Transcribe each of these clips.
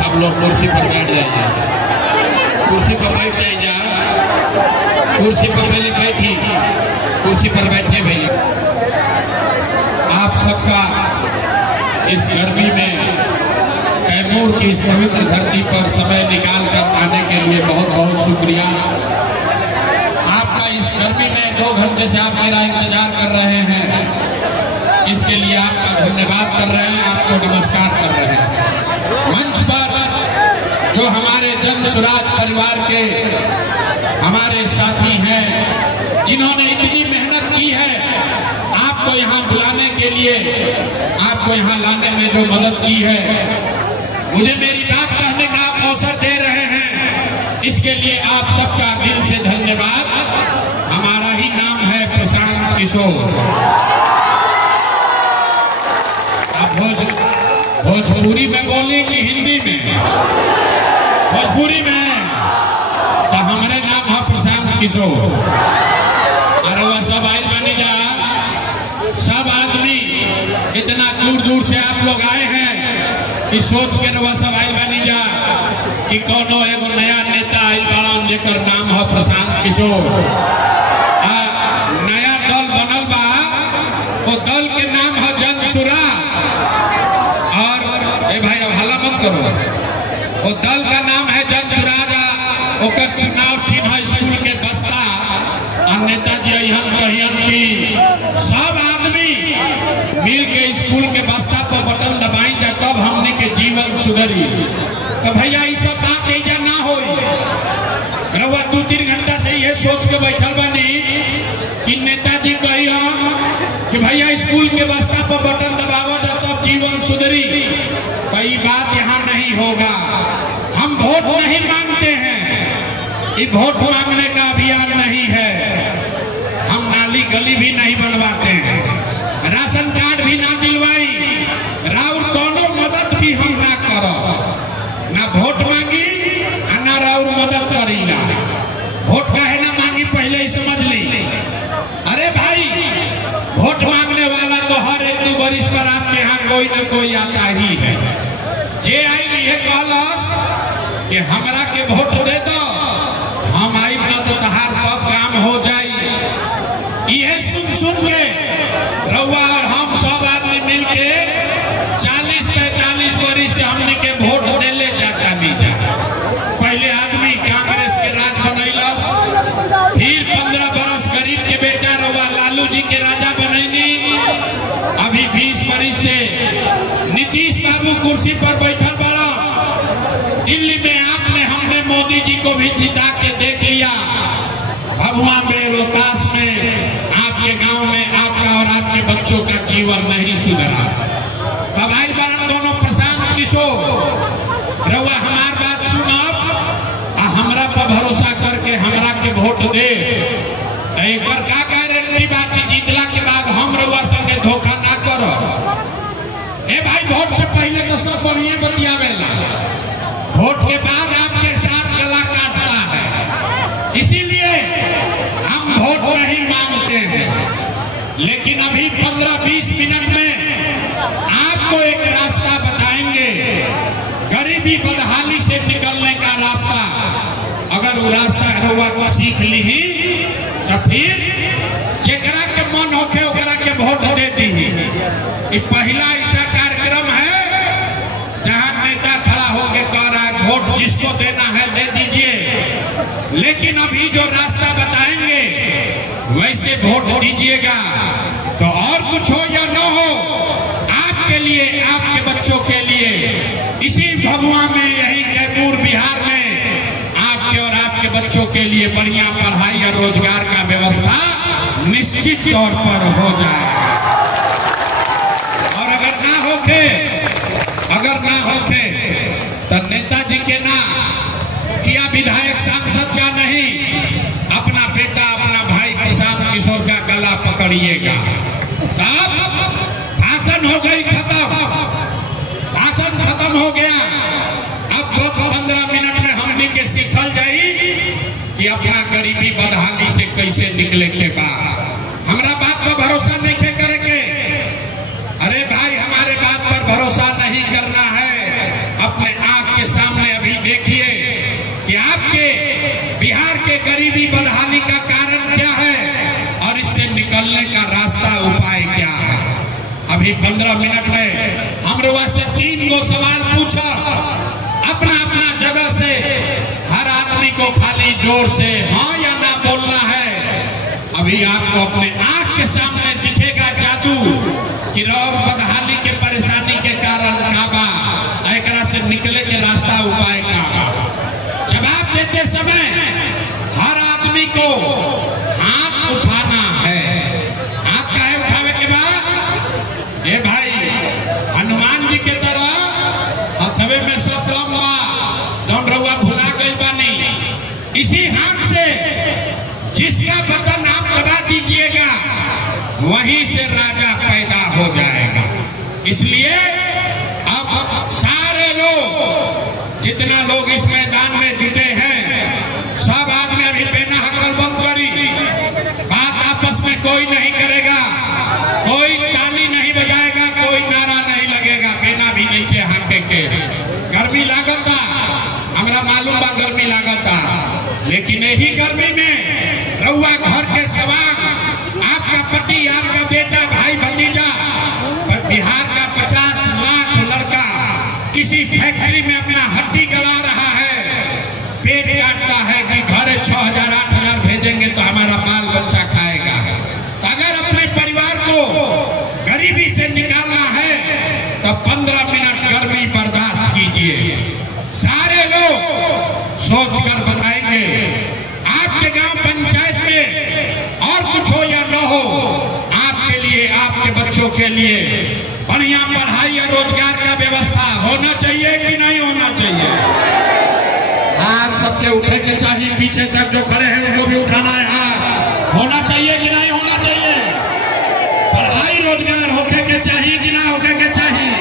सब लोग कुर्सी पर बैठ जाइए, कुर्सी पर बैठ जाइए, कुर्सी पर पहले बैठी, कुर्सी पर बैठे भैया। आप सबका इस गर्मी में कैमूर की इस पवित्र धरती पर समय निकाल कर आने के लिए बहुत बहुत शुक्रिया। आपका इस गर्मी में 2 घंटे से आप मेरा इंतजार कर रहे हैं, इसके लिए आपका धन्यवाद कर रहे हैं, आपको नमस्कार कर रहे हैं। मंच पर जो हमारे जन सुराज परिवार के हमारे साथी हैं, जिन्होंने इतनी मेहनत की है आपको यहाँ बुलाने के लिए, आपको यहाँ लाने में जो मदद की है, मुझे मेरी बात कहने का आप अवसर दे रहे हैं, इसके लिए आप सबका दिल से धन्यवाद। हमारा ही नाम है प्रशांत किशोर। भोजपुरी में बोली कि हिंदी में? भोजपुरी में। तो हमारे नाम है प्रशांत किशोर। अरे वह सब आए बनी जा, सब आदमी इतना दूर दूर से आप लोग आए हैं, इस सोच के रवा सब आए बनी जा कि कोनो एगो नया नेता आए बड़ा, जेकर नाम है प्रशांत किशोर। नया दल बनल बा, वो दल के नाम है जन सुराज। और ए भाई अब हल्ला मत करो, वो दल का नाम है जन सुराज। ओकर चुनाव चिन्ह स्कूल के बस्ता, और नेताजी अहम कहियन की सब आदमी मिल के स्कूल के बस्ता पर बटन दबाई जा, तब हमने के जीवन सुधरी। तो भैया ये सब बात ऐजा ना हो। रउआ 2-3 घंटा से ये सोच के बैठल बनी कि नेताजी कही कि भैया स्कूल के बस्ता पर बटन दबावा जा तब जीवन सुधरी। तो ये बात यहाँ नहीं होगा। हम वोट नहीं मांगते हैं, ये वोट मांगने का अभियान नहीं है। हम नाली गली भी नहीं बनवाते हैं, राशन कार्ड भी ना दिलवाई, राउर कोनो मदद भी हम ना करो, ना वोट मांगी ना राउर मदद करी। ना वोट काहे ना मांगी पहले ही समझ ली। अरे भाई, वोट मांगने वाला तो हर 1-2 वर्ष पर आपके यहाँ कोई न कोई आता ही है। जे आई भी है कहलस कि हमरा के वोट दे दो, हम आई ना तो तहार सब काम हो जाई। यह सुन के रउआ और हम सब आदमी मिल के 40-45 वर्ष से हमने के वोट देले जाता नहीं। पहले आदमी कांग्रेस के राज बनैलस, फिर 15 बरस गरीब के बेटा रउआ लालू जी के राजा बनैनी। अभी 20 वर्ष से नीतीश बाबू कुर्सी पर बैठल बड़ा। दिल्ली में आपने हमने मोदी जी को भी जिता के देख लिया। भभुआ में, रोहतास में, आपके गांव में आपका और आपके बच्चों का जीवन नहीं सुधरा। तब आई बरन दोनों प्रशांत किशोर, रउआ हमार बात सुनब, हमरा पर भरोसा करके हमरा के वोट दे। एक बार का गारंटी बाकी जीतला के बाद हम रउआ संगे धोखा ना करो। ए भाई, वोट से पहले तो सब बढ़िया बतियावेला, वोट के बाद आपके साथ गला काटता है। इसीलिए हम वोट नहीं मांगते हैं। लेकिन अभी 15-20 मिनट में आपको एक रास्ता बताएंगे, गरीबी बदहाली से निकलने का रास्ता। अगर वो रास्ता रउआ को सीख ली तो फिर जेकरा के मन होके ओकरा के वोट दे दी। पहला ऐसा कार्यक्रम है जहां नेता खड़ा होके कह रहा है वोट जिसको देना है दे दीजिए, लेकिन अभी जो रास्ता बताएंगे वैसे वोट दीजिएगा। तो और कुछ हो या न हो, आपके लिए, आपके बच्चों के लिए, इसी भभुआ में, यही कैमूर बिहार में आपके और आपके बच्चों के लिए बढ़िया पढ़ाई और रोजगार का व्यवस्था निश्चित तौर पर हो जाए। और अगर ना होके तो नेताजी के ना किया विधायक सांसद का नहीं, अपना बेटा, अपना भाई प्रशांत किशोर का गला पकड़िएगा। तब भाषण हो गई खत्म, भाषण खत्म हो गया। अब 15 मिनट में हमने के सीखल जाई कि अपना गरीबी बदहाली से कैसे निकले के बाद। हमारा बात पर भरोसा नहीं करे के। अरे भाई, हमारे बात पर भरोसा नहीं करना है, अपने आंख के अभी 15 मिनट में हम लोग से 3 गो सवाल पूछा, अपना अपना जगह से हर आदमी को खाली जोर से हाँ या ना बोलना है। अभी आपको अपने आंख के सामने दिखेगा जादू कि और बदहाली के परेशानी के कारण काबा एकरा से निकले के रास्ता उपाय काबा। जवाब देते समय हर आदमी को हाथ उठाना है। हाथ काहे उठावे के बाद ये भाई हनुमान जी के तरह हथवे में सब लंबा दम रहुआ भुला गई बानी। इसी हाथ से जिसका बटन आप दबा दीजिएगा वहीं से राजा पैदा हो जाएगा। इसलिए अब सारे लोग जितना लोग इस मैदान में जुटे हैं सब आदमी अभी बेना हकल बंद करी। बात आपस में कोई नहीं करेगा, कोई ताली नहीं बजाएगा, कोई नारा नहीं लगेगा, बेना भी नहीं के हाथे के। गर्मी लागता, हमरा मालूम बा गर्मी लागता, लेकिन यही गर्मी में रउआ घर के सवाल आपका पति, आपका बेटा, भाई भतीजा, बिहार का 50 लाख लड़का किसी फैक्ट्री में अपना हड्डी गला रहा है, पेट काटता है कि घर 6,000 8,000 भेजेंगे तो हमारा बाल बच्चा खाएगा। तो अगर अपने परिवार को गरीबी से निकालना है तो 15 मिनट गर्मी बर्दाश्त कीजिए। सारे लोग सोचकर बताएंगे आपके गांव पंचायत में और कुछ हो या न हो, आपके लिए, आपके बच्चों के लिए बढ़िया पढ़ाई और रोजगार का व्यवस्था होना चाहिए कि नहीं होना चाहिए? हाथ सबके उठे के चाहिए, पीछे तक जो खड़े हैं उनको भी उठाना है। हाथ होना चाहिए कि नहीं होना चाहिए? पढ़ाई रोजगार होके के चाहिए कि ना होके के चाहिए?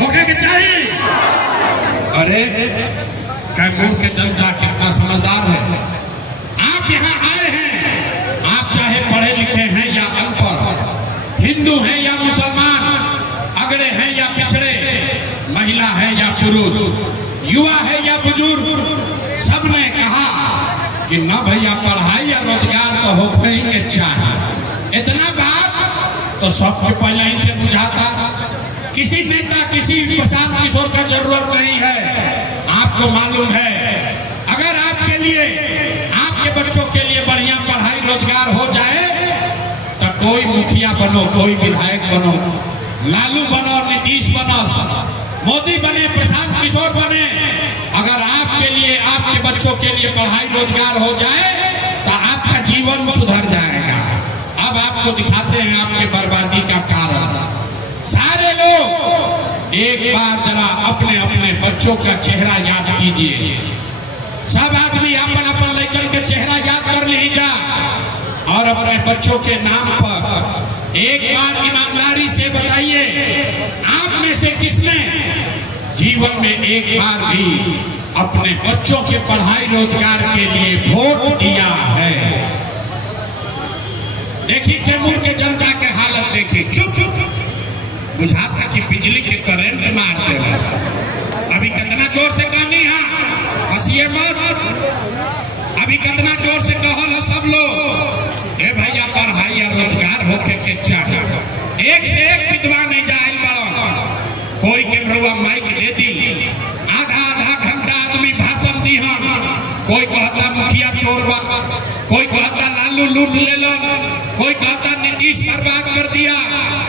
होके के चाहिए। अरे कैमूर के जनता कितना समझदार है। आप यहाँ आए हैं, आप चाहे पढ़े लिखे हैं या अनपढ़, हिंदू हैं या मुसलमान, अगड़े हैं या पिछड़े, महिला है या पुरुष, युवा है या बुजुर्ग, सबने कहा कि न भैया पढ़ाई या रोजगार तो होते ही के चाहिए। इतना बात तो सबके पहले ही से बुझाता। किसी नेता, किसी प्रशांत किशोर का जरूरत नहीं है। आपको मालूम है अगर आपके लिए, आपके बच्चों के लिए बढ़िया पढ़ाई रोजगार हो जाए तो कोई मुखिया बनो, कोई विधायक बनो, लालू बनो, नीतीश बनो, मोदी बने, प्रशांत किशोर बने, अगर आपके लिए, आपके बच्चों के लिए पढ़ाई रोजगार हो जाए तो आपका जीवन सुधर जाएगा। अब आपको दिखाते हैं आपके बर्बादी का कारण। सारे लोग एक बार जरा अपने अपने बच्चों का चेहरा याद कीजिए। सब आदमी अपन अपन लेकर के चेहरा याद कर लीजिए और अपने बच्चों के नाम पर एक बार ईमानदारी से बताइए, आप में से किसने जीवन में एक बार भी अपने बच्चों के पढ़ाई रोजगार के लिए वोट दिया है? देखिए कैमूर के जनता के हालत देखिए, चुप बुझाता कि बिजली के करंट मार देगा। अभी कितना जोर से कहनी है, हंसिए मत। अभी कितना जोर से कहल है सब लोग, ए भैया पढ़ाई या रोजगार होके के चाहिए। एक से एक विद्वान नहीं जाए बड़ा, कोई कैमरा माइक दे दी, आधा आधा घंटा आदमी भाषण दी है। कोई कहता मुखिया चोर बा, कोई कहता लालू लूट ले लो, कोई कहता नीतीश बर्बाद कर दिया,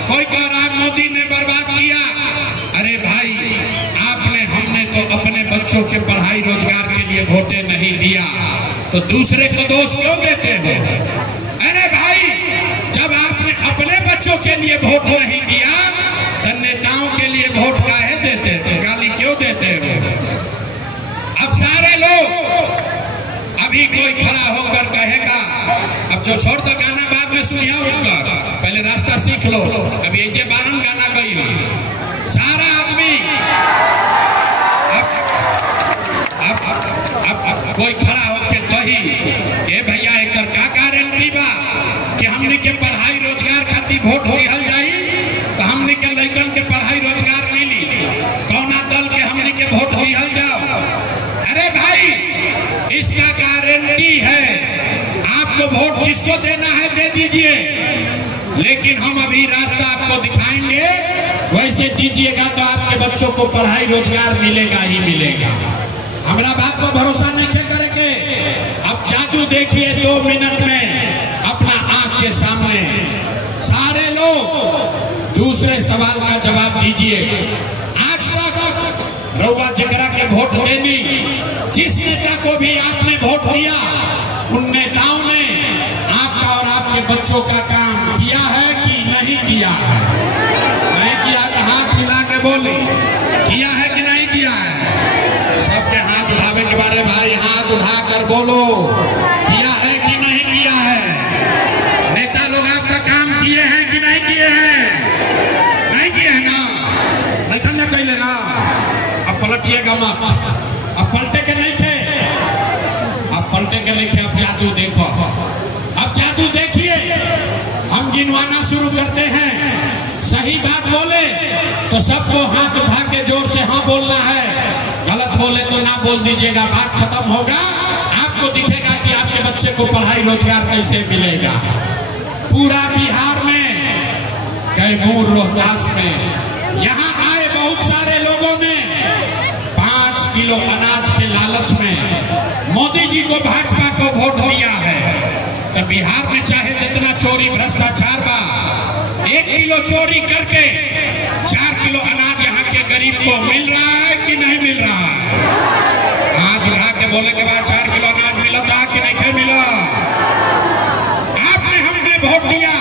कोई कह रहा मोदी ने बर्बाद किया। अरे भाई, आपने, हमने तो अपने बच्चों के पढ़ाई रोजगार के लिए वोटे नहीं दिया तो दूसरे को दोष क्यों देते हो? अरे भाई, जब आपने अपने बच्चों के लिए वोट नहीं दिया तो नेताओं के लिए वोट काहे देते हो? गाली क्यों देते हो? अब सारे लोग, अभी कोई खड़ा होकर कहेगा, अब जो छोड़ दो गाना बाद में सुनिया, उठकर पहले रास्ता सीख लो। अभी ये बारन गाना गई है, सारा आदमी अब कोई खड़ा होकर कही ए भैया एकर का गारंटी बा कि हमने के पढ़ाई रोजगार खातिर वोट दिहल जाई तो हमने के लड़कन के पढ़ाई रोजगार मिली, कौना दल के हमने के वोट दिहल जाओ? अरे भाई, इसका गारंटी है। आपको वोट जिसको देना है दे दीजिए, लेकिन हम अभी रास्ता आपको दिखाएंगे, वैसे दीजिएगा तो आपके बच्चों को पढ़ाई रोजगार मिलेगा ही मिलेगा। हमारा बात पर भरोसा नहीं करेंगे। अब जादू देखिए 2 मिनट में अपना आंख के सामने। सारे लोग दूसरे सवाल का जवाब दीजिए। आज तक रउआ जगरा के वोट देनी, जिस नेता को भी आपने वोट दिया, उन नेताओं ने आपका और आपके बच्चों का काम किया है कि नहीं किया है? नहीं किया तो हाथ हिला के बोली, किया है कि नहीं किया है? सबके हाथ उठावे के बारे भाई हाथ उठाकर बोलो, किया है कि नहीं किया है? नेता लोग आपका काम किए हैं कि नहीं किए हैं? नहीं किए हैं ना? नहीं था ना कहले ना। अब पलटिएगा मत, अब पलटे के नहीं थे, अब पलटे के नहीं थे। अब जादू देखो, अब जादू देखिए। हम गिनवाना शुरू करते हैं, सही बात बोले तो सबको हाथ उठा के जोर से हाँ बोलना है, गलत बोले तो ना बोल दीजिएगा। बात खत्म होगा, आपको दिखेगा कि आपके बच्चे को पढ़ाई रोजगार कैसे मिलेगा। पूरा बिहार में, कैमूर रोहतास में यहाँ आए बहुत सारे लोगों ने 5 किलो अनाज के लालच में मोदी जी को, भाजपा को वोट दिया है। तो बिहार में चाहे जितना चोरी भ्रष्टाचार बा, 1 किलो चोरी करके 4 किलो अनाज यहाँ के गरीब को मिल रहा है कि नहीं मिल रहा है? हाथ उठा के बोले के बाद 4 किलो अनाज मिला था कि नहीं मिला? आपने हमने वोट दिया,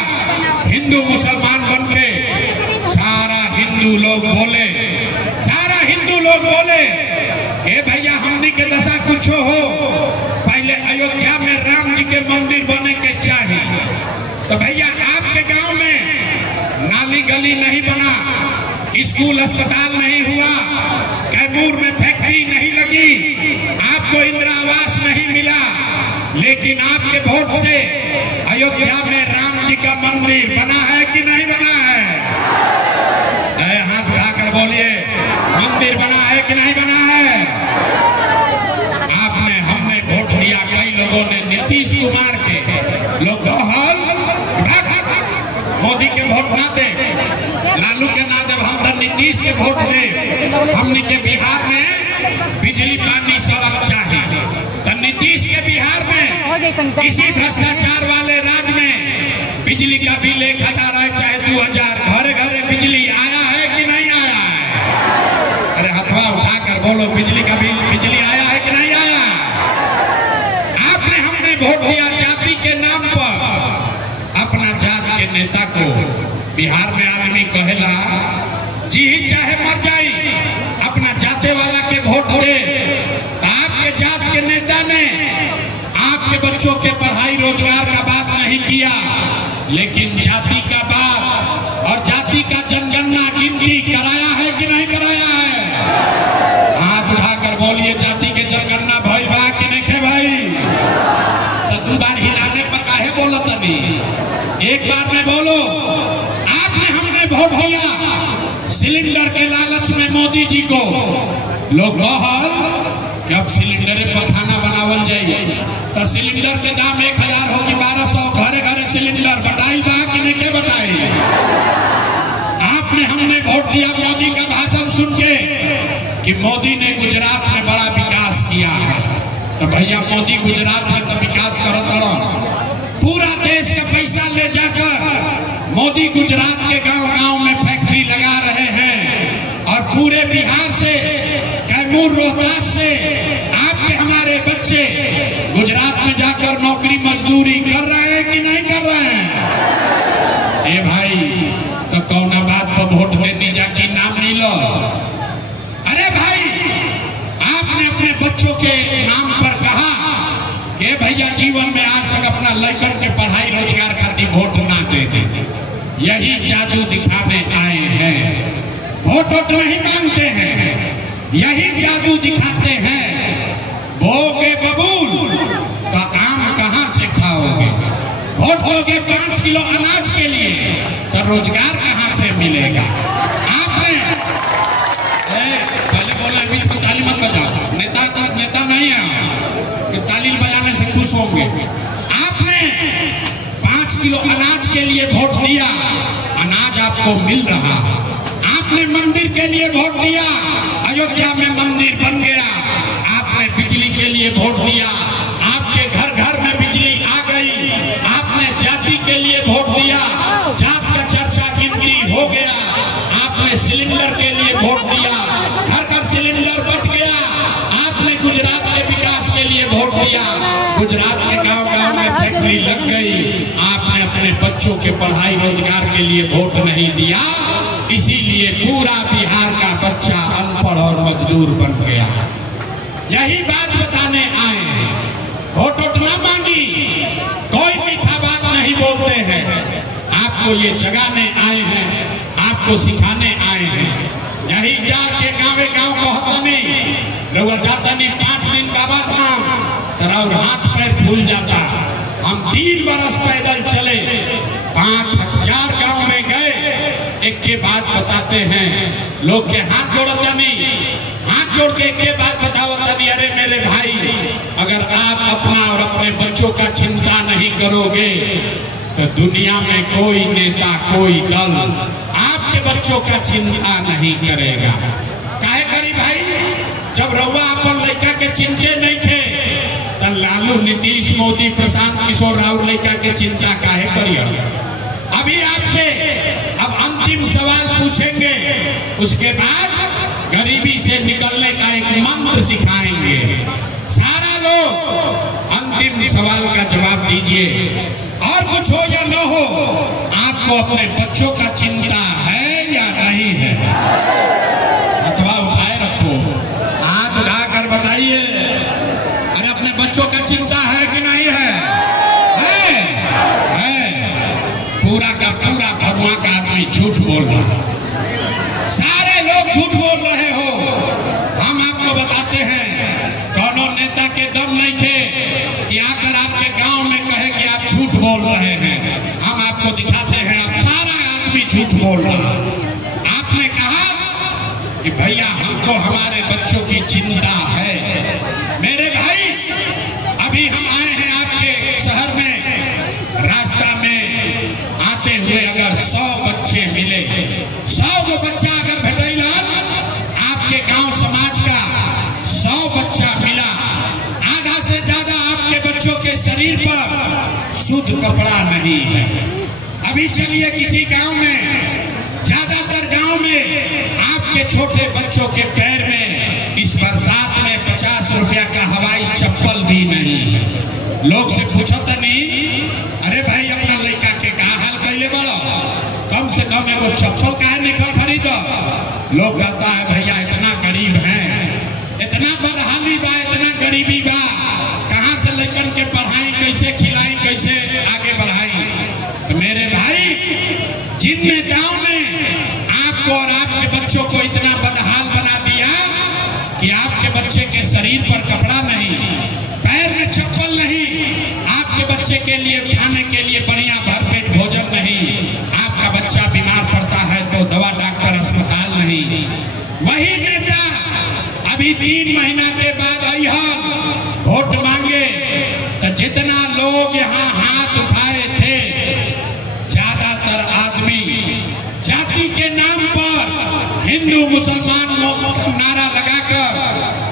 हिंदू मुसलमान बन के सारा हिंदू लोग बोले, सारा हिंदू लोग बोले ए भैया हमनी के दशा कुछ हो, पहले अयोध्या में राम जी के मंदिर बने के चाहिए। तो भैया आपके गांव में नाली गली नहीं बना, स्कूल अस्पताल नहीं हुआ, कैमूर में फैक्ट्री नहीं लगी, आपको इंदिरा आवास नहीं मिला, लेकिन आपके वोट से अयोध्या में राम जी का मंदिर बना है कि नहीं बना है? हाथ उठाकर बोलिए, मंदिर बना है कि नहीं बना है? आपने हमने वोट दिया, कई लोगों ने नीतीश कुमार के लोग मोदी के वोट ना दे, लालू के ना दे, हम तो नीतीश के वोट दे। हमने के बिहार में बिजली पानी सड़क चाहिए, तो नीतीश के बिहार में इसी भ्रष्टाचार वाले राज्य में बिजली का बिल 1000 है चाहे 2000, घरे घरे बिजली आया है कि नहीं आया है? अरे हथवा उठाकर बोलो, बिजली का बिल, बिजली आया है कि नहीं आया? आपने हमने वोट दिया जाति के नाम पर, अपना जात के नेता को। बिहार में आदमी कहेला जी चाहे मर जाई, अपना जाते वाला के वोट दे। आपके जात के नेता ने आपके बच्चों के पढ़ाई रोजगार का बात नहीं किया, लेकिन जाति का बात और जाति का जनगणना गिनती कराया है कि नहीं कराया है? हाथ उठाकर बोलिए, जाति के जनगणना भइल बा कि नहीं थे भाई? तो 2 बार हिलाने पर काहे बोलो तनी? एक बार में बोलो। आपने हमने वोट दिया सिलेंडर के लालच में मोदी जी को। लोग कहल कि अब सिलेंडर पर खाना बनावल जाए, तो सिलेंडर के दाम 1000 हो कि 1200, घरे घरे सिलेंडर बताई बा कि नहीं के बताई? आपने हमने वोट दिया मोदी का भाषण सुन के कि मोदी ने गुजरात में बड़ा विकास किया है। तो भैया मोदी गुजरात में तो विकास करत रहो, पूरा देश का पैसा ले जाकर मोदी गुजरात के गांव-गांव में फैक्ट्री लगा रहे हैं, और पूरे बिहार से, कैमूर रोहतास से आपके हमारे बच्चे गुजरात में जाकर नौकरी मजदूरी कर रहे हैं कि नहीं कर रहे हैं? ए भाई, तो कौन बात पर वोट देने जाके नाम नहीं लो? अरे भाई, आपने अपने बच्चों के नाम पर कहा कि भैया जीवन में आज तक अपना लड़कन के पढ़ाई रोजगार खातिर वोट ना दे दे। यही जादू दिखाने आए हैं, वोट नहीं मांगते हैं, यही जादू दिखाते हैं। बोगे बबूल तो काम कहां से खाओगे? वोट लोगे 5 किलो अनाज के लिए, तो रोजगार कहां से मिलेगा? आपने पहले बोला बीच में ताली मत बजाओ, नेता नहीं है कि ताली बजाने से खुश होंगे। आपने 5 किलो अनाज के लिए वोट दिया, अनाज आपको मिल रहा। आपने मंदिर के लिए वोट दिया, अयोध्या में मंदिर बन गया। आपने बिजली के लिए वोट दिया, आपके घर घर में बिजली आ गई। आपने जाति के लिए वोट दिया, जात का चर्चा गिनती हो गया। आपने सिलेंडर के लिए वोट दिया, घर घर सिलेंडर बट गया। आपने गुजरात के विकास के लिए वोट दिया, गुजरात के गांव गांव में फैक्ट्री लग गई। आपने अपने बच्चों के पढ़ाई रोजगार के लिए वोट नहीं दिया, इसीलिए पूरा बिहार का बच्चा अनपढ़ और मजदूर बन गया। यही बात बताने आए हैं। वोट ना मांगी, कोई मीठा बात नहीं बोलते हैं। आपको ये जगाने आए हैं, आपको सिखाने आए हैं। यही जाके गाँव गाँव कहतनी रउआ जातनी 5 दिन बाबा धाम, तरह हाथ पैर फूल जाता। हम 3 बरस पैदल चले, 5000 गांव में गए। एक के बाद बताते हैं, लोग के हाथ जोड़ता नहीं, हाथ जोड़ के एक के बाद बतावता नहीं। अरे मेरे भाई, अगर आप अपना और अपने बच्चों का चिंता नहीं करोगे तो दुनिया में कोई नेता, कोई दल आपके बच्चों का चिंता नहीं करेगा। काहे करी भाई? जब रउआ अपन लड़का के चिंते नहीं थे तो लालू, नीतीश, मोदी, प्रशांत किशोर राव लड़का के चिंता काहे करिए? अभी आपसे अब अंतिम सवाल पूछेंगे, उसके बाद गरीबी से निकलने का एक मंत्र सिखाएंगे। सारा लोग अंतिम सवाल का जवाब दीजिए। और कुछ हो या न हो, आपको अपने बच्चों का चिंता है या नहीं है? अथवा उठाए रखो, हाथ उठाकर बताइए। अरे अपने बच्चों का चिंता है कि नहीं है? है। पूरा का पूरा भगवान का आदमी झूठ बोल रहा है। सारे लोग झूठ बोल रहे हो। हम आपको बताते हैं, कौनो नेता के दम नहीं थे कि आकर आपके गांव में कहे कि आप झूठ बोल रहे हैं। हम आपको दिखाते हैं, आप सारा आदमी झूठ बोल रहा है। आपने कहा कि भैया हमको हमारे बच्चों की चिंता है। मेरे भाई, अभी हम आए हैं आपके शहर में, रास्ता में आते हुए अगर 100 बच्चे मिले, 100 को बच्चा अगर भेटैला, आपके गांव समाज का 100 बच्चा मिला, आधा से ज्यादा आपके बच्चों के शरीर पर शुद्ध कपड़ा नहीं है। अभी चलिए किसी गांव में, ज्यादातर गांव में आपके छोटे बच्चों के पैर में इस बरसात में 50 रुपया का हवाई चप्पल भी नहीं है। लोग से पूछो तो नहीं, अरे भाई अपना लड़का के का हाल कैले बड़ो, कम से कम एगो चप्पल काहे नहीं खरीदो? लोग कहता है भैया इतना गरीब है, इतना बदहाली बा, इतना गरीबी बा, कहाँ से लड़कन के पढ़ाई, कैसे खिलाई, कैसे आगे बढ़ाई? तो मेरे भाई, जिन नेताओं ने आपको और आपके बच्चों को इतना बदहाल बना दिया कि आपके बच्चे के शरीर पर कपड़ा नहीं, पैर में चप्पल नहीं, आपके बच्चे के लिए खाने के लिए बढ़िया भरपेट भोजन नहीं, आपका बच्चा बीमार पड़ता है तो दवा, डॉक्टर, अस्पताल नहीं। वही नेता अभी 3 महीना के बाद आइए वोट मांगे, तो जितना लोग यहाँ हाथ उठाए थे, ज्यादातर आदमी जाति के नाम पर हिंदू मुसलमान नारा लगाकर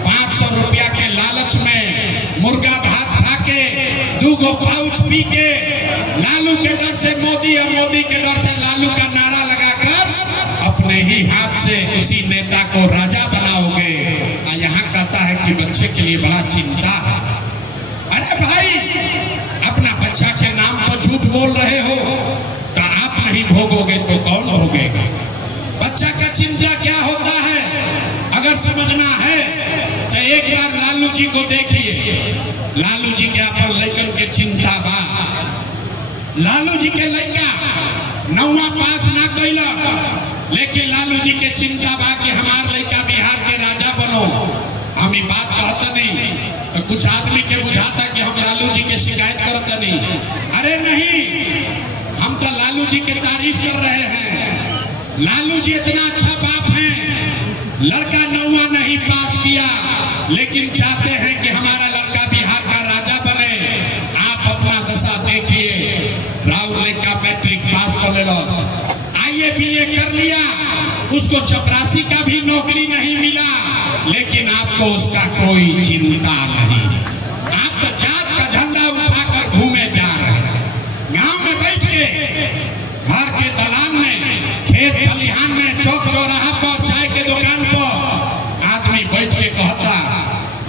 500 रुपया के लालच में मुर्गा भात खा के, 2 पाउच पी के, लालू के डर से मोदी और मोदी के डर से लालू का नारा लगाकर अपने ही हाथ से उसी नेता को राजा बनाओगे। यहाँ कहता है कि बच्चे के लिए बड़ा चिंता है। अरे भाई, अपना बच्चा के नाम पर झूठ बोल रहे हो तो आप नहीं भोगोगे तो कौन भोगेगा? बच्चा का चिंता क्या होता है अगर समझना है तो एक बार लालू जी को देखिए। लालू जी के अपन लड़कन के चिंता बा। लालू जी के लड़का 9वां पास ना कैला, लेकिन लालू जी के चिंता बा कि हमार लड़का बिहार के राजा बनो। हम ये बात कहता नहीं तो कुछ आदमी के बुझाता कि हम लालू जी के शिकायत करता नहीं। अरे नहीं, हम तो लालू जी के तारीफ कर रहे हैं। लालू जी इतना अच्छा बाप है, लड़का 9वां नहीं पास किया लेकिन चाहते हैं कि हमारा लड़का बिहार का राजा बने। आप अपना दशा देखिए, राहुल MA BA कर लिया, उसको चपरासी का भी नौकरी नहीं मिला, लेकिन आपको उसका कोई चिंता नहीं। आप तो जात का झंडा उठाकर घूमे जा रहे हैं। गांव में बैठ के, घर के दलान में, खेत खलिहान में, चौक चौराहा पर, चाय के दुकान पर आदमी बैठ के कहता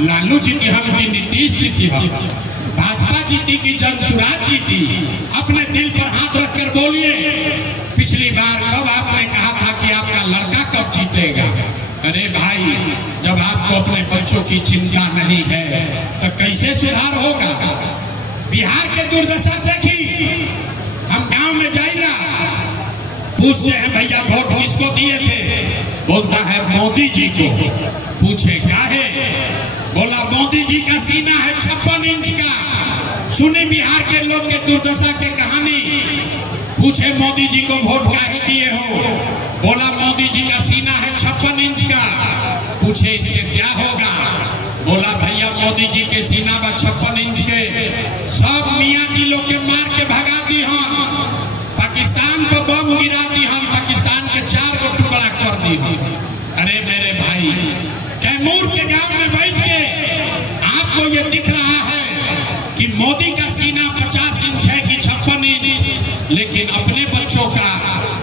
लालू जी की हम की, नीतीश जी की हम, भाजपा जीती की जनसुराज जीती। अपने दिल पर हाथ रखकर बोलिए, पिछली बार कब आपने कहा था कि आपका लड़का कब जीतेगा? अरे भाई, जब आपको अपने बच्चों की चिंता नहीं है तो कैसे सुधार होगा? बिहार के दुर्दशा देखी। हम गांव में जाइना, पूछते हैं भैया वोट किसको दिए थे? बोलता है मोदी जी को। पूछे काहे? बोला मोदी जी का सीना है 56 इंच का। सुनी बिहार के लोग के दुर्दशा के कहानी। पूछे मोदी जी को वोट काहे दिए हो? बोला मोदी जी का सीना है 56 इंच का। पूछे इससे क्या होगा? बोला भैया मोदी जी के सीना में 56 इंच के सब मियाँ जी लोग के मार के भगा दी हम, पाकिस्तान पर बम गिरा दी हम, पाकिस्तान के 4 को टुकड़ा कर दी हम। अरे मेरे भाई, कैमूर के गांव में बैठ के आपको ये दिख रहा है कि मोदी का सीना 50 इंच है कि 56 इंच, लेकिन अपने बच्चों का,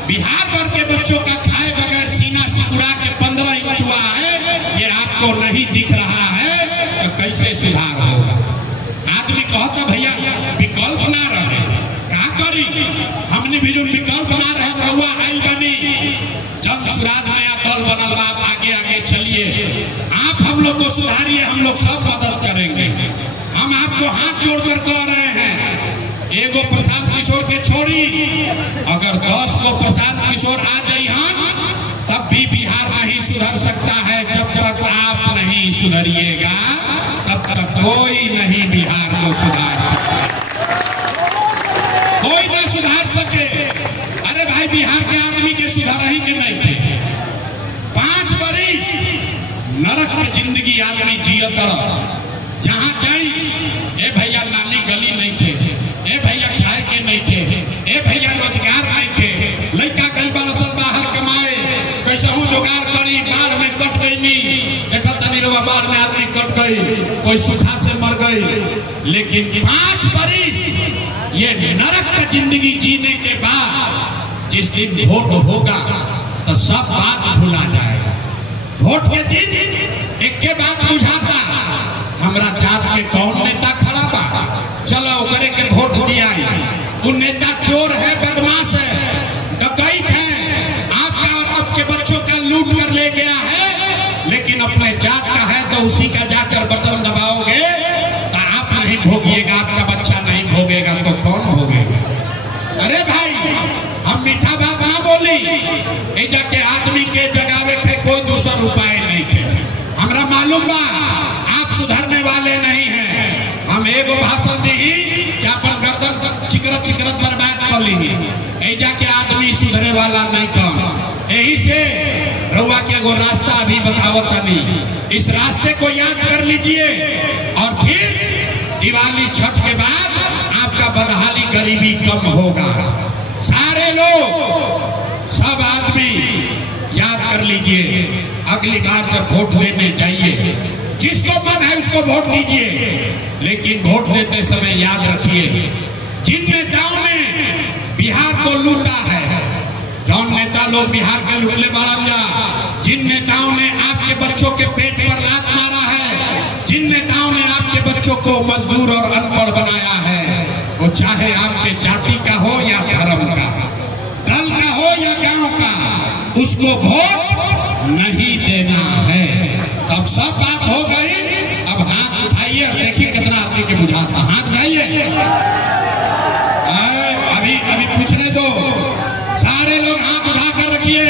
बिहार भर के बच्चों का खाए बगैर सीना सिकुड़ा के 15 इंच हुआ है। ये आपको नहीं दिख रहा है तो कैसे सुधार होगा? आदमी कहता भैया विकल्प ना रहे, क्या करी? हमने भी जो विकल्प ना रहे रहुआ आइल बनी, जनसुराज नया दल बनल बा, आगे आगे चलिए, आप हम लोग को सुधारिए, हम लोग सब मदद करेंगे। हम आपको हाथ जोड़कर कह रहे हैं, एगो प्रशांत किशोर के छोड़ी, अगर 10 को प्रशांत किशोर आ जाए तब भी बिहार नहीं सुधर सकता है। जब तक आप नहीं सुधरिएगा तब तक कोई नहीं बिहार को सुधार सकता, कोई ना सुधार सके। अरे भाई, बिहार के आदमी के सुधार ही के नहीं थे। 5 बरिस नरक की जिंदगी आदमी जियत रहा। जहाँ जाई, ए भैया नाली गली नहीं थे, ए भैया खाए के नहीं थे, ए भैया रोजगार नहीं थे, लड़का कल बालसन बाहर कमाए, कैसे हूँ जुगाड़ करी, बाढ़ में कट गई नी, एक तनिरवा बाढ़ में आदमी कट गई, कोई सूखा से मर गई। लेकिन 5 बरिस ये नरक की जिंदगी जीने के बाद जिस दिन वोट होगा तो सब बात भुला जाएगा। वोट के दिन एक के बात बुझाता, हमरा जात के कौन नेता खड़ा बा, चलो ओकरे के वोट दिया। वो नेता चोर है, बदमाश है, डकैत है, आपका और आपके बच्चों का लूट कर ले गया है, लेकिन अपने जात का है तो उसी का जाकर बटन दबाओगे तो आप नहीं भोगिएगा, आपका बच्चा नहीं भोगेगा तो कौन भोगेगा? अरे भाई, हम मीठा बात ना बोली, ए जाके आदमी के जगावे के कोई दूसरा उपाय नहीं थे। हमरा मालूम बा आप सुधरने वाले नहीं हैं। हम एगो भाषण दी कि अपन गर्दन चिकरत चिकरत बर्बाद कर ली, ए जाके आदमी सुधरे वाला नहीं कम। यही से रउआ के एगो रास्ता अभी बतावत नहीं, इस रास्ते को याद कर लीजिए और फिर दिवाली छठ के बाद आपका बदहाली गरीबी कम होगा। सारे लोग, सब आदमी याद कर लीजिए, अगली बार जब वोट देने जाइए, जिसको मन है उसको वोट दीजिए, लेकिन वोट देते समय याद रखिए, जिन नेताओं ने बिहार को लूटा है, जौन नेता लोग बिहार के लूटने वाला जा, जिन नेताओं ने आपके बच्चों के पेट पर लात मारा है, जिन नेताओं ने आपके बच्चों को मजदूर और अनपढ़ बनाया है, वो चाहे आपके जाति का हो या धर्म का, दल का हो या गांव का, उसको वोट नहीं देना है। तब सब बात हो गई। अब हाथ उठाइए, देखिए कितना आदमी के बुझाता, हाथ उठाइए। अभी पूछने दो, सारे लोग हाथ उठा कर रखिए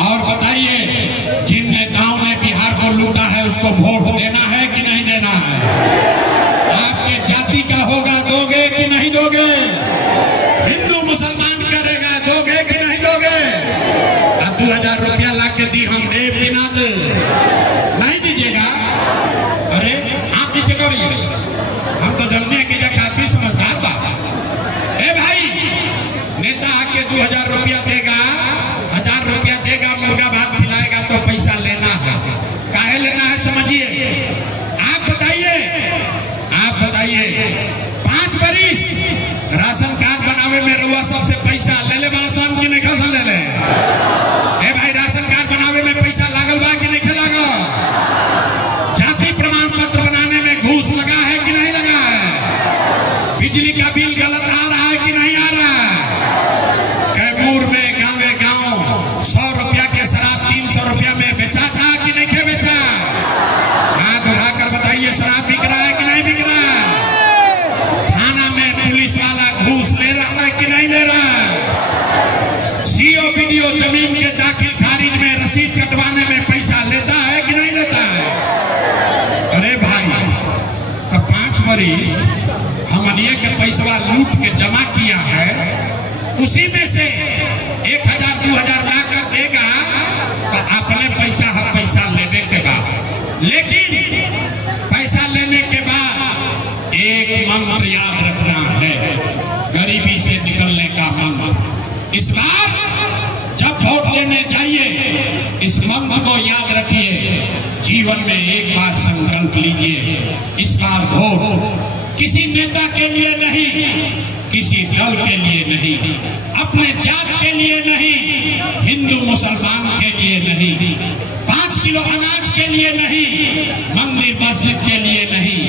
और बताइए, जिन नेताओं ने बिहार को लूटा है उसको वोट देना है कि नहीं देना है? आपके जाति का होगा, दोगे कि नहीं दोगे? हिंदू मुसलमान करेगा, दोगे कि नहीं दोगे? अब 2000 रुपया ला के दी, हम देव की ना दे, नहीं दीजिएगा? अरे आप नीचे करिए, हम तो जल्दी की जगह आदमी समझदार बात। ए भाई, नेता आके 2000 रुपया देगा चाहिए। आप बताइए 5 बरिस राशन कार्ड बनावे में रउआ सबसे पैसा ले ले बड़ा सन की नहीं खा ले ले। ए भाई राशन कार्ड बनावे में पैसा लागल बा कि नहीं लागल? जाति प्रमाण पत्र बनाने में घूस लगा है कि नहीं लगा है? बिजली का बिल गलत आ रहा है कि नहीं आ रहा है? कैमूर में गांव 100 रुपया के शराब 300 रुपया में बेचा था कि नहीं बेचा? हाथ उठाकर बताइए शराब बिक रहा है कि नहीं बिक रहा है? थाना में पुलिस वाला घूस ले रहा है कि नहीं ले रहा है? सीओ वीडियो जमीन के दाखिल खारिज में रसीद कटवाने में पैसा लेता है कि नहीं लेता है? अरे भाई तो 5 बरिस हमनिए के पैसा लूट के जमा किया है, उसी में से 1000 2000 ला कर देगा तो अपने पैसा लेने के बाद, लेकिन पैसा लेने के बाद एक मंत्र याद रखना है, गरीबी से निकलने का मंत्र। इस बार जब वोट देने जाइए इस मंत्र को याद रखिए, जीवन में एक बार संकल्प लीजिए, इस बार वोट किसी नेता के लिए नहीं, किसी दल के लिए नहीं, अपने जात के लिए नहीं, हिंदू मुसलमान के लिए नहीं, 5 किलो अनाज के लिए नहीं, मंदिर मस्जिद के लिए नहीं,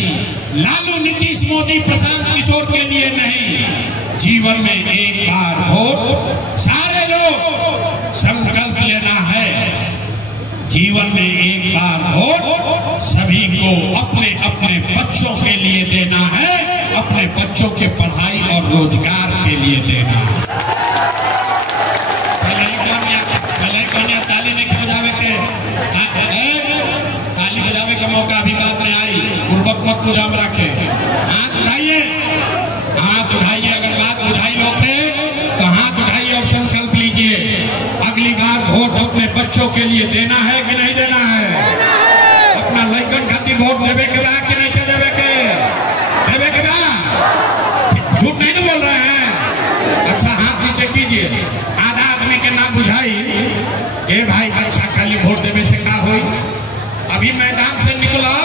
लालू नीतीश मोदी प्रशांत किशोर के लिए नहीं, जीवन में एक बार वोट सारे लोग संकल्प लेना है, जीवन में एक बार वोट सभी को अपने अपने बच्चों के लिए देना है, अपने बच्चों के पढ़ाई और रोजगार के लिए देना है। ताली नहीं बजावे के, ताली बजावे का मौका अभी बात में आई, गुरबत मत बुझाम रखे। हाथ उठाइए, अगर बात बुझाई लोग तो हाथ उठाइए और संकल्प लीजिए, अगली बार वोट अपने बच्चों के लिए देना है कि नहीं देना है? अपना लड़कन खातिर वोट देवे के बाद कि नहीं देवे के बाद? झूठ नहीं बोल रहे हैं? अच्छा हाथ नीचे कीजिए। आधा आदमी के नाम बुझाई, ए भाई अच्छा खाली वोट देवे से का होई? अभी मैदान से निकला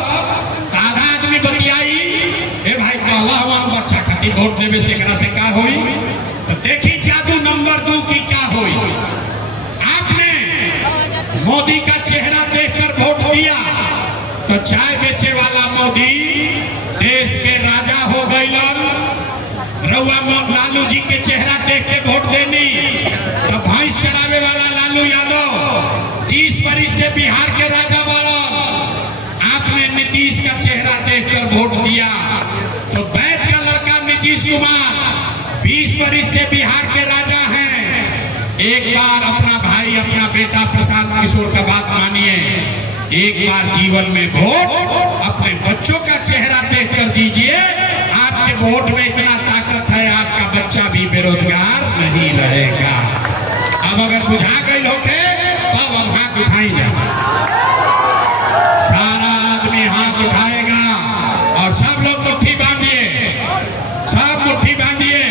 तो आधा आदमी बतियाई, ए भाई कहला हुआ बच्चा खातिर वोट देवे से करा से का होई? तो देखी जादू नंबर 2 की क्या होई। आपने मोदी का चेहरा देखकर वोट दिया तो चाय बेचे वाला मोदी देश के राजा हो गईलन। रउआ लालू जी के चेहरा देख के वोट देनी तो भैंस चरावे वाला लालू यादव 30 बरिस से बिहार के राजा बनल। आपने नीतीश का चेहरा देखकर वोट दिया तो वैद का लड़का नीतीश कुमार 20 बरिस से बिहार के राजा हैं। एक बार अपना भाई अपना बेटा प्रशांत किशोर का बात मानिए, एक बार जीवन में वोट अपने बच्चों का चेहरा देखकर दीजिए। आपके वोट में इतना ताकत है, आपका बच्चा भी बेरोजगार नहीं रहेगा। अब अगर बुझा गई होके तब अब हाथ उठाएंगे, सारा आदमी हाथ उठाएगा और सब लोग मुट्ठी बांधिए, सब मुट्ठी बांधिए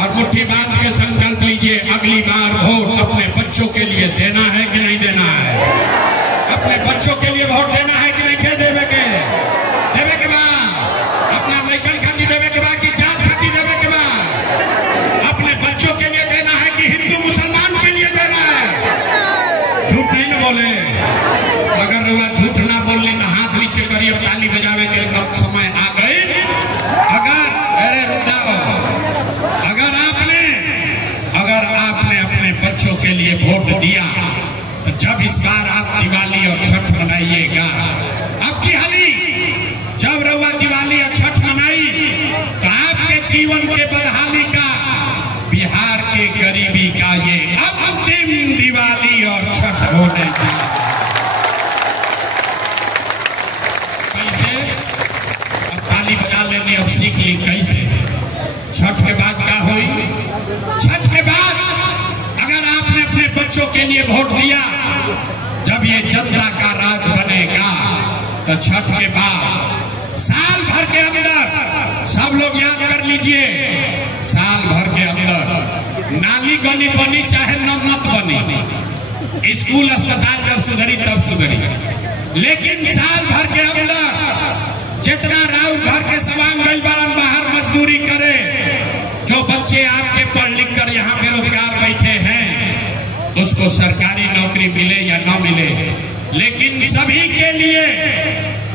और मुट्ठी बांध के संकल्प लीजिए, अगली बार वोट अपने बच्चों के लिए देना है कि नहीं देना है? अपने बच्चों के लिए वोट देना है कि नहीं देवे के बाद? अपना लड़कन खातिर देवे के बाद कि जात खातिर देवे के बाद? अपने बच्चों के लिए देना है कि हिंदू मुसलमान के लिए देना है? झूठ नहीं ना बोले। अगर वह झूठ ना बोलने तो हाथ नीचे करिए, ताली बजावे के समय आ गए। अगर आपने अपने बच्चों के लिए वोट दिया तो जब इस बार आप दिवाली और छठ मनाइएगा, आपकी हाली जब रउआ दिवाली और छठ मनाई तो आपके जीवन के बदहाली का, बिहार के गरीबी का ये अंतिम दिवाली और छठ होने का। कैसे? अब ताली बजा लेने, अब सीख ली कैसे। छठ के बाद क्या हुई? छठ के बाद अगर आपने अपने बच्चों के लिए वोट दिया, जब ये जनता का राज बनेगा तो छठ के बाद साल भर के अंदर, सब लोग याद कर लीजिए, साल भर के अंदर नाली गली बनी चाहे नमत बनी, स्कूल अस्पताल जब सुधरी तब सुधरी, लेकिन साल भर के अंदर जितना राउर घर के सवांग गई बारन बाहर मजदूरी करे, जो बच्चे आपके पढ़ लिख कर यहाँ बेरोजगार बैठे हैं उसको सरकारी नौकरी मिले या न मिले, लेकिन सभी के लिए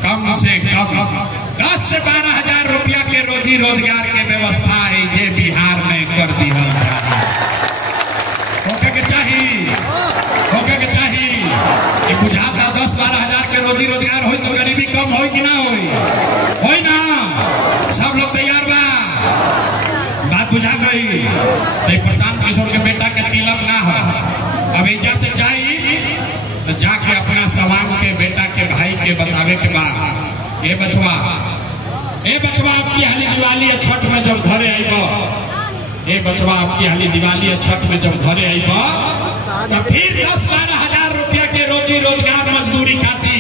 कम से कम 10 से 12 हजार रुपया के रोजी रोजगार के व्यवस्था है ये बिहार में कर दी होके चाहिए कि बुझाता 10-12 हजार के रोजी रोजगार हो तो गरीबी कम हो कि ना हो ना? सब लोग तैयार बा? बात बुझा गई? तो प्रशांत किशोर के बेटा के तिलक ना हो, अब एजा से जाई तो जाके अपना सवांग के बेटा के भाई के बतावे के बाद ये बचवा आपकी हाली दिवाली है छठ में जब घरे आई, ये बचवा आपकी हाली दिवाली है छठ में जब घरे आई तो फिर 10-12 हजार रुपया के रोजी रोजगार मजदूरी खाती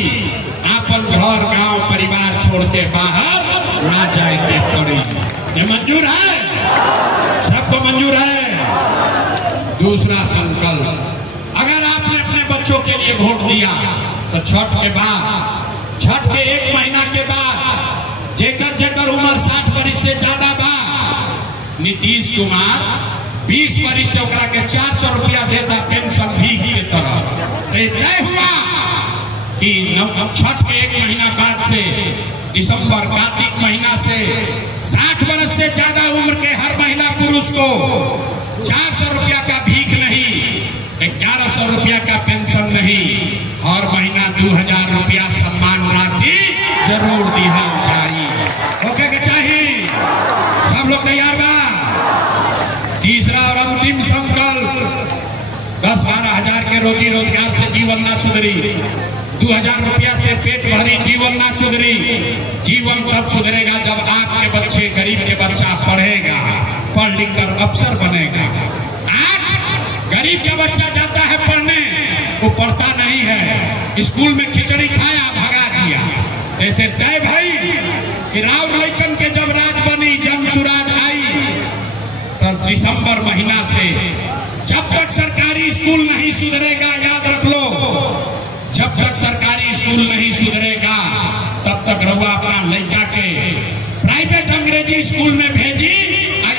आपन घर गांव परिवार छोड़ के बाहर ना जाए के पड़ी। ये मंजूर है? सबको मंजूर है? दूसरा संकल्प, अगर आपने अपने बच्चों के लिए वोट दिया तो छठ के 1 महीना के बाद जेकर उम्र 60 वर्ष से ज्यादा बा, नीतीश कुमार 20 वर्ष से ओकरा के 400 रुपया देता पेंशन भीख के तरह। तय हुआ कि छठ के 1 महीना बाद से दिसंबर कार्तिक महीना से 60 वर्ष से ज्यादा उम्र के हर महिला पुरुष को 400 रुपया का भीख नहीं, 1100 रुपया का पेंशन नहीं, हर महीना 2000 रुपया सम्मान राशि जरूर दिया जाए। ओके के चाहिए? सब लोग तैयार बा? तीसरा और अंतिम संकल्प, 10-12 हजार के रोजी रोजगार से जीवन ना सुधरी, 2000 रुपया से पेट भरी जीवन ना सुधरी। जीवन तब सुधरेगा जब आपके बच्चे, गरीब के बच्चा पढ़ेगा, पढ़ लिख कर अफसर बनेगा। आज गरीब का बच्चा जाता है पढ़ने, वो पढ़ता नहीं है, स्कूल में खिचड़ी खाया भगा दिया। ऐसे तय भाई कि राउर लैकन के जब राज बनी, जन सुराज आई, तब दिसंबर महीना से जब तक सरकारी स्कूल नहीं सुधरेगा, याद रख लो, जब तक सरकारी स्कूल नहीं सुधरेगा तब तक रहुआ अपना लड़का के प्राइवेट अंग्रेजी स्कूल में भेजी,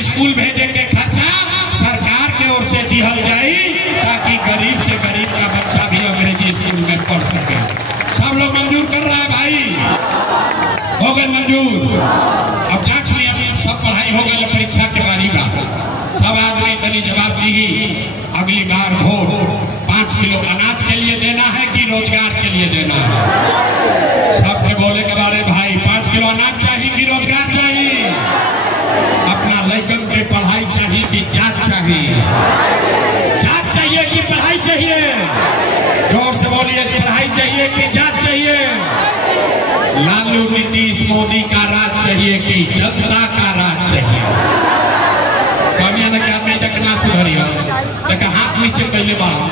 स्कूल भेजे के खर्चा सरकार के ओर से दिहल जाई, ताकि गरीब से गरीब का बच्चा भी अंग्रेजी स्कूल में पढ़ सके। सब लोग मंजूर कर रहा है भाई? हो गए मंजूर? अब जांच लिया, सब पढ़ाई हो गई, परीक्षा के बारी का सब आदमी तनी जवाब दी। अगली बार वोट 5 किलो अनाज के लिए देना है कि रोजगार के लिए देना है? सबके बोले के बारे भाई 5 किलो अनाज चाहिए कि रोजगार चाहिए? अपना लड़कन के पढ़ाई चाहिए कि जांच चाहिए? जांच चाहिए कि पढ़ाई चाहिए? जोर से बोलिए, पढ़ाई चाहिए कि जांच चाहिए? लालू नीतीश मोदी का राज चाहिए कि जनता का राज चाहिए? क्या मैं तक ना सुधरी तक हाथ नीचे कैले बढ़ा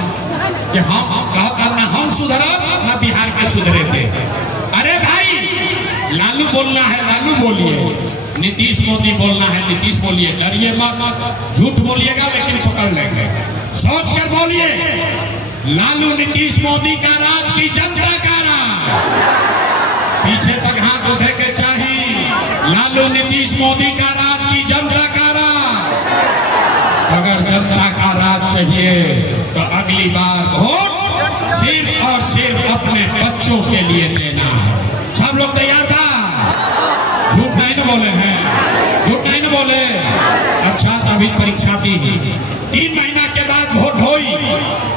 कि हम कहा ना हम सुधरा ना बिहार के सुधरे थे। अरे भाई, लालू बोलना है लालू बोलिए, नीतीश मोदी बोलना है नीतीश बोलिए, डरिए मत, झूठ बोलिएगा लेकिन पकड़ लेंगे। सोच कर बोलिए, लालू नीतीश मोदी का राज की जनता का राज? पीछे तक हाथ उठे के चाहिए। लालू नीतीश मोदी का राज की जनता का राज? अगर जनता का राज चाहिए तो अगली बार वोट सिर्फ और सिर्फ अपने बच्चों के लिए देना है। सब लोग तैयार था? झूठ नहीं न बोले हैं? झूठ नहीं न बोले? अच्छा, अभी परीक्षा दी 3 महीना के बाद वोट होई,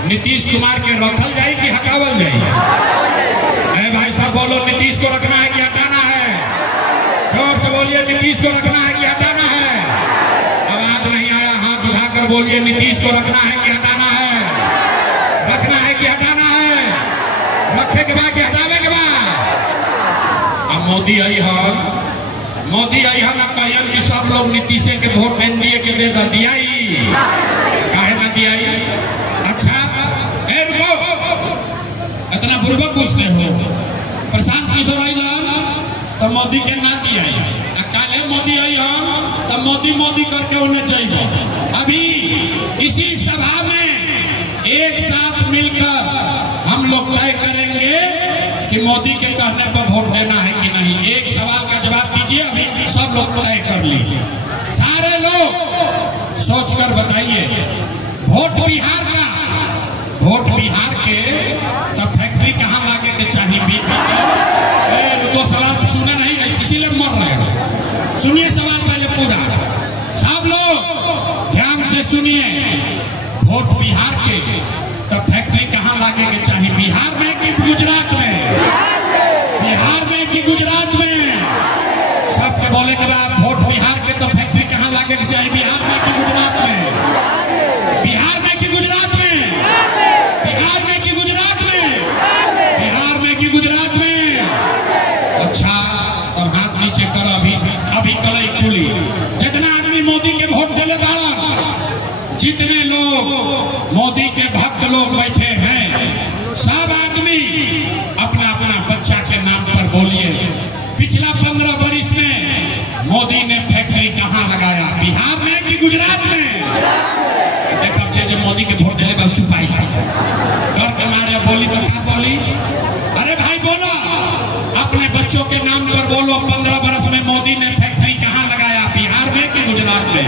नीतीश कुमार के रखल जाए कि हटावल जाए? भाई साहब बोलो, नीतीश को रखना है कि हटाना है? जोर से बोलिए, नीतीश को रखना है कि हटाना है? आवाज नहीं आया, हाथ उठाकर बोलिए, नीतीश को रखना है कि हटाना है? रखना है कि हटाना है? रखे के बाद कि हटावे के बाद? अब मोदी आई है ना, कहन कि सब लोग नीतीश के वोट एनडीए के दे दिया, काहे ना दिया? अच्छा, इतना बुर्बक पूछते हो? प्रशांत किशोर आई तो मोदी के ना दिया, काले मोदी आई हम तो मोदी करके उन्हें चाहिए। अभी इसी सभा में एक साथ मिलकर हम लोग तय करेंगे कि मोदी के कहने पर वोट देना है कि नहीं। एक सवाल का जवाब दीजिए, अभी सब लोग तय कर लीजिए, सारे लोग सोचकर बताइए। वोट बिहार का, वोट बिहार के तब फैक्ट्री कहाँ लागे के चाहिए? रुको, सवाल सुना नहीं, इसीलिए मर रहे हो। सुनिए सवाल पहले पूरा, सब लोग ध्यान से सुनिए। वोट बिहार के तब फैक्ट्री कहाँ लागे के चाहिए? बिहार में कि गुजरात में? बिहार में कि गुजरात में? सबके बोले के बाद वोट बिहार के तो फैक्ट्री कहाँ लागे के चाहिए? बिहार में कि गुजरात में? बिहार में कि गुजरात में? बिहार में कि गुजरात में? बिहार में कि गुजरात में? अच्छा, तब हाथ नीचे कर, अभी कलई खुली। जितना आदमी मोदी के वोट दिले बाड़न, जितने लोग मोदी के भक्त लोग बैठे हैं, सब आदमी अपना अपना बच्चा के नाम पर बोलिए, पिछला 15 वर्ष में मोदी ने फैक्ट्री कहाँ लगाया? बिहार में कि गुजरात में? देखो जे मोदी के वोट दिले छुपाई डर के मारे बोली तो क्या बोली? अरे भाई बोलो, अपने बच्चों के नाम पर बोलो, 15 वर्ष में मोदी ने फैक्ट्री कहाँ लगाया? बिहार में कि गुजरात में?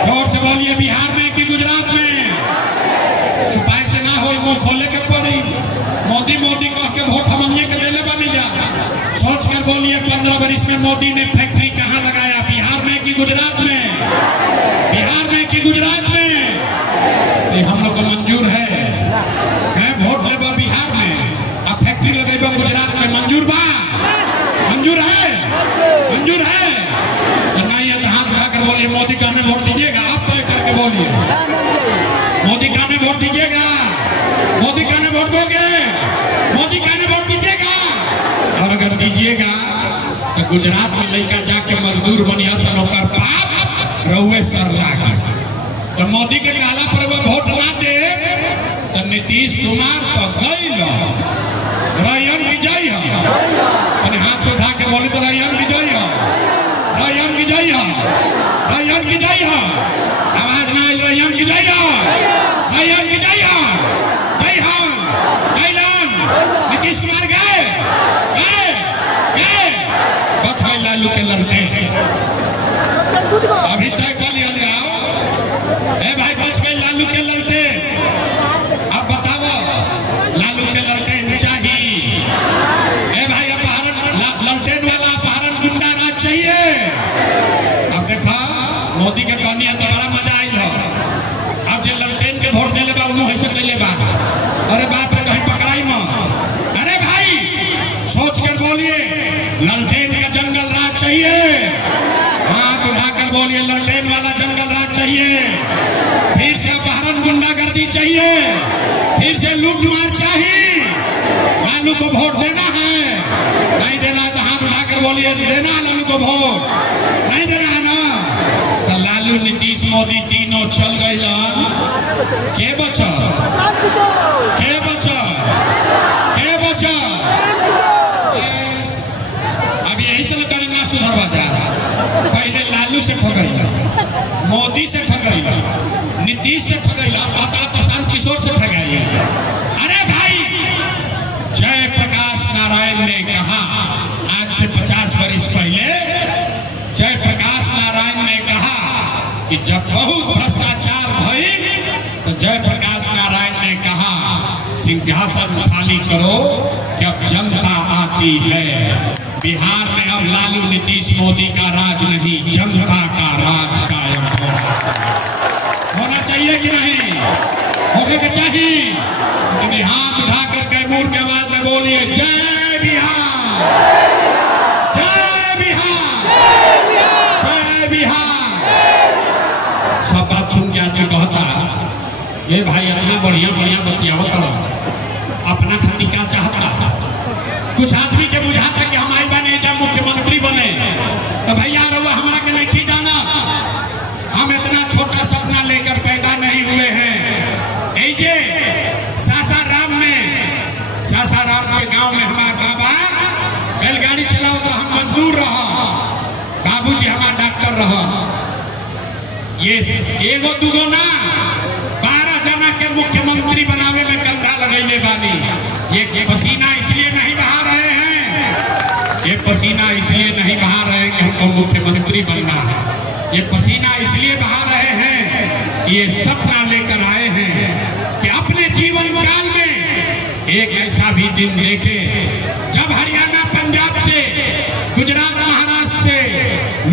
जोर से बोलिए, बिहार में कि गुजरात में? छुपाए से ना हो, मुंह खोले के पड़ी। मोदी मोदी कह के वोट हमनिए के देले बनी जा। सोच कर बोलिए, 15 वर्ष में मोदी ने फैक्ट्री कहाँ लगाया? बिहार में कि गुजरात में? बिहार में कि गुजरात में? ये हम लोग को मंजूर है वोट लेबा बिहार में, अब फैक्ट्री लगेबा गुजरात में, मंजूर बा? मंजूर है? मंजूर है? तो नहीं है तो हाथ उठाकर बोलिए, मोदी कहने वोट दीजिएगा। आप तय करके बोलिए, मोदी कहने वोट दीजिएगा? मोदी कहने वोट दोगे? मोदी कहने वोट दीजिएगा? और अगर दीजिएगा तो गुजरात में लड़का जाके मजदूर बनिया सनोकर पाप रहुए सर लागे। तो मोदी के काला पर वो वोट ना दे तो नीतीश कुमार तो गई रैयन विजय है। हाथ से उठा के बोले तो रैयन विजय है, रैयन विजय है, रैयन विजय है। आवाज ना आई, रैयन विजय है, रैयन विजय है। जय हिंद, जय लाल। नीतीश कुमार गए गए गए, बच गए लालू के लड़के। अभी तय कर लिया जाओ, ए भाई बच गए लालू के लड़के। अब बताओ, लालू के लड़के चाहिए? ए भाई अपहरण लौटेन वाला अपहरण गुंडा राज चाहिए? अब देखो, मोदी के कहनी है तो बड़ा मजा आई हो। अब जो लौटेन के वोट दिले बा उन्होंने ऐसे चले बा, अरे बाप रे कहीं पकड़ाई में। अरे भाई सोच कर बोलिए, लौटेन का जंगल राज चाहिए? हाथ उठाकर बोलिए, लौटेन वाला जंगल राज चाहिए? फिर से अपहरण गुंडागर्दी चाहिए? फिर से लूट मार चाहिए? लालू को वोट देना है? नहीं देना है तो हाथ उठाकर बोलिए, देना है लालू को वोट? नहीं देना है ना? तो लालू नीतीश मोदी तीनों चल गए, के बचा? के बचा? के बचा? अब यही से लेकर ना सुधरवा जा रहा। पहले लालू से ठगैला, मोदी से ठगैला, नीतीश से ठगैला, प्रशांत किशोर से ठगाइए। अरे भाई, जयप्रकाश नारायण ने कहा आज से 50 वर्ष पहले, जयप्रकाश नारायण ने कहा कि जब बहुत भ्रष्टाचार भई तो जयप्रकाश नारायण ने कहा सिंहासन खाली करो जब जनता आती है। बिहार में अब लालू नीतीश मोदी का राज नहीं, जनता का राज कायम होना चाहिए कि नहीं? होने का चाहिए। लेकिन हाथ उठाकर कैमूर के आवाज में बोलिए, जय बिहार, जय बिहार, जय बिहार। सब बात सुन के आदमी कहता, ये भाई इतना बढ़िया बढ़िया बतियावता, अपना खाती क्या चाहता? कुछ आदमी के बुझाता कि हम आई बने जब मुख्यमंत्री बने तो भैया रवा हमारा के नहीं जाना, हम इतना छोटा सपना लेकर पैदा नहीं हुए हैं। ये सासाराम के गांव में हमारा बाबा बैलगाड़ी चलाओ तो हम मजदूर रहा, बाबूजी हमारा डॉक्टर रहा। ये एगो दुगो ना 12 जना के मुख्यमंत्री बनावे में कंधा लगे कैले बानी। ये पसीना इसलिए नहीं बहा रहे हैं, ये पसीना इसलिए नहीं बहा रहे हैं कि हमको मुख्यमंत्री बनना है। ये पसीना इसलिए बहा रहे हैं कि ये सपना लेकर आए हैं कि अपने जीवन काल में एक ऐसा भी दिन देखे जब हरियाणा, पंजाब से, गुजरात, महाराष्ट्र से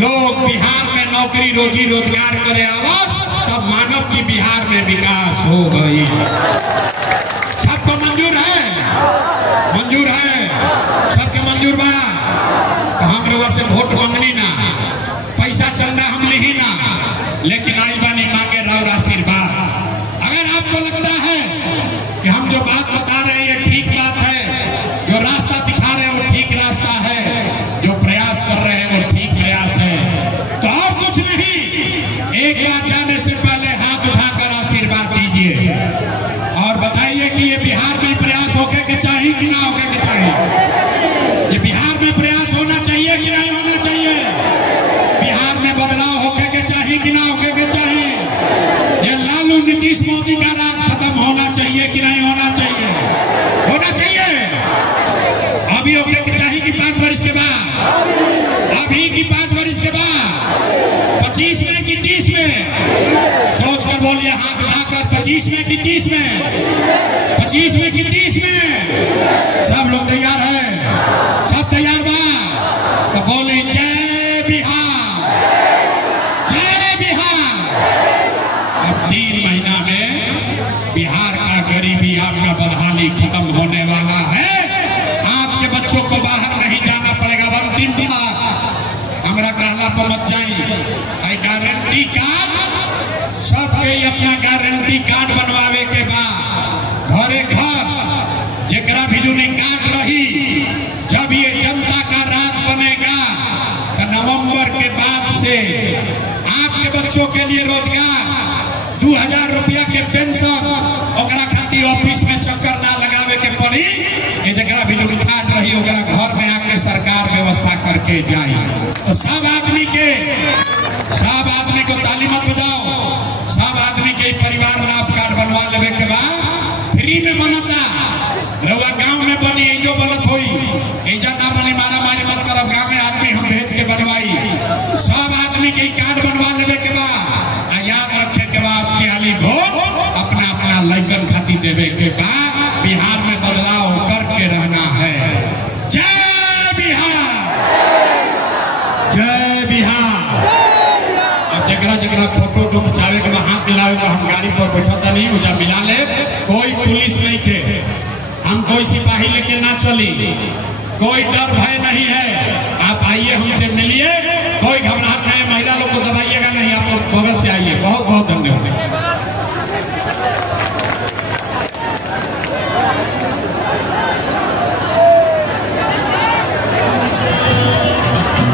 लोग बिहार में नौकरी, रोजी रोजगार करे आवास, तब मानव की बिहार में विकास हो गई। सबको मंजूर है? मंजूर है? सबके मंजूर बा? तो हम लोग से वोट मंगनी ना, पैसा चंदा हम ली ना, लेकिन आई बानी मांगे राव आशीर्वाद। अगर आपको लगता है कि हम जो बात बता रहे हैं ये ठीक बात है, जो रास्ता दिखा रहे हैं वो ठीक रास्ता है, जो प्रयास कर रहे हैं वो ठीक प्रयास है, तो और कुछ नहीं, एक बार जाने से पहले हाथ उठाकर आशीर्वाद दीजिए और बताइए कि ये बिहार में प्रयास होके के चाहिए कि ना होके के चाहिए? ये बिहार में प्रयास होना चाहिए कि नहीं होना चाहिए? बिहार में बदलाव होके के चाहिए कि ना होके के चाहिए? ये लालू नीतीश मोदी का राज खत्म होना चाहिए कि नहीं होना चाहिए? होना चाहिए। अभी होके के चाहिए कि 5 वर्ष के बाद? अभी की 5 वर्ष के बाद? 25 में कि 30 में? सोच कर बोलिए हाथ उठाकर, 25 में कि 30 में? 25 में कि 30 में? सब लोग तैयार है? सब तैयार बा? तो बोले जय बिहार, जय बिहार। अब 3 महीना में बिहार का गरीबी, आपका बदहाली खत्म होने वाला है। आपके बच्चों को बाहर नहीं जाना पड़ेगा। अंतिम बात, हमरा कहला पर मत जाई। आई गारंटी कार्ड, सबके अपना गारंटी कार्ड बनवावे के बाद घरे घर जेकरा भी जो कार्ड रही, जब ये जनता का राज बनेगा तो नवंबर के बाद से आपके बच्चों के लिए रोजगार, 2000 रुपया के पेंशन, ओकरा खातिर ऑफिस में चक्कर ना लगावे के पड़ी। ये जगह भी जो कार्ड रही ओकरा घर में आके सरकार व्यवस्था करके जाए। तो सब आदमी को ताली मत बजाओ, सब आदमी के परिवार लाभ कार्ड बनवा लेवे के बाद फ्री में बनता। रउआ गांव में बनी, जो बनत होई, एजा ना बनी, मारा मारी मत करब, गांव में आदमी हम भेज के बनवाई। सब आदमी के कार्ड बनवा लेवे के बाद याद रखे के बाद खाली वोट अपना अपना लइकन खातिर देवे के बाद बिहार में बदलाव करके रहना है। जय बिहार, जय बिहार। अब जगह फोटो तो खिंचावे के हाथ मिलावे के, हम गाड़ी पर बैठा नहीं हो जा मिला ले, कोई पुलिस नहीं थे, हम कोई सिपाही लेके ना चली, कोई डर भय नहीं है। आप आइए हमसे मिलिए,